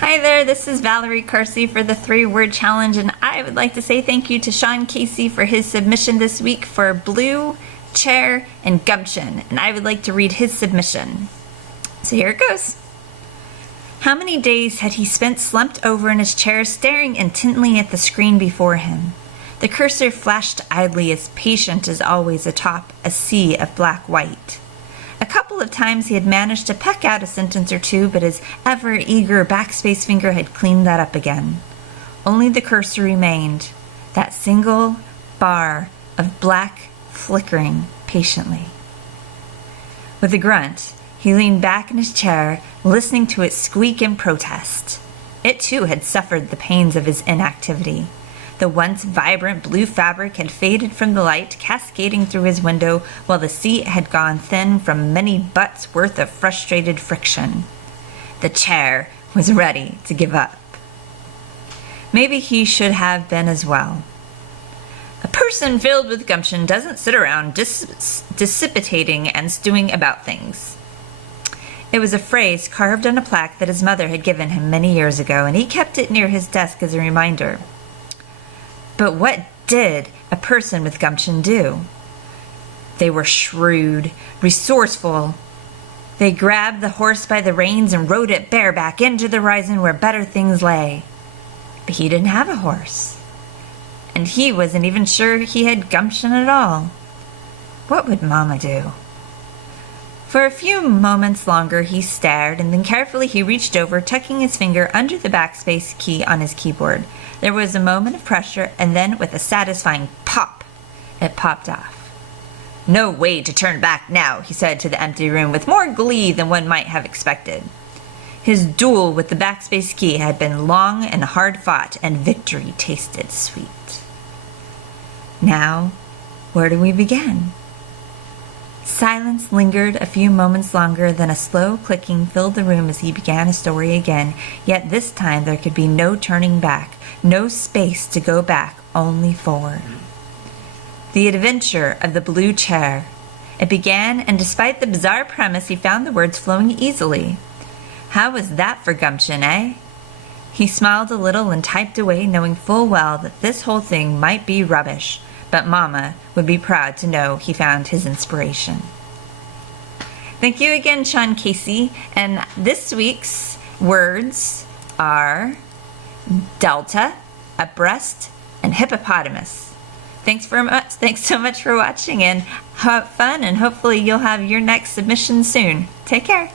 Hi there, this is Valerie Carsey for the 3-word challenge, and I would like to say thank you to Sean Casey for his submission this week for blue, chair, and gumption, and I would like to read his submission. So here it goes. How many days had he spent slumped over in his chair staring intently at the screen before him? The cursor flashed idly, as patient as always atop a sea of black-white. A couple of times he had managed to peck out a sentence or two, but his ever-eager backspace finger had cleaned that up again. Only the cursor remained, that single bar of black flickering patiently. With a grunt, he leaned back in his chair, listening to it squeak in protest. It too had suffered the pains of his inactivity. The once vibrant blue fabric had faded from the light cascading through his window, while the seat had gone thin from many butts' worth of frustrated friction. The chair was ready to give up. Maybe he should have been as well. A person filled with gumption doesn't sit around dissipating and stewing about things. It was a phrase carved on a plaque that his mother had given him many years ago, and he kept it near his desk as a reminder. But what did a person with gumption do? They were shrewd, resourceful. They grabbed the horse by the reins and rode it bareback into the horizon where better things lay. But he didn't have a horse. And he wasn't even sure he had gumption at all. What would Mama do? For a few moments longer he stared, and then carefully he reached over, tucking his finger under the backspace key on his keyboard. There was a moment of pressure, and then with a satisfying pop, it popped off. No way to turn back now, he said to the empty room with more glee than one might have expected. His duel with the backspace key had been long and hard-fought, and victory tasted sweet. Now, where do we begin? Silence lingered a few moments longer, then a slow clicking filled the room as he began his story again, yet this time there could be no turning back, no space to go back, only forward. The adventure of the blue chair. It began, and despite the bizarre premise, he found the words flowing easily. How was that for gumption, eh? He smiled a little and typed away, knowing full well that this whole thing might be rubbish, but Mama would be proud to know he found his inspiration. Thank you again, Sean Casey. And this week's words are delta, abreast, and hippopotamus. Thanks so much for watching, and have fun, and hopefully you'll have your next submission soon. Take care.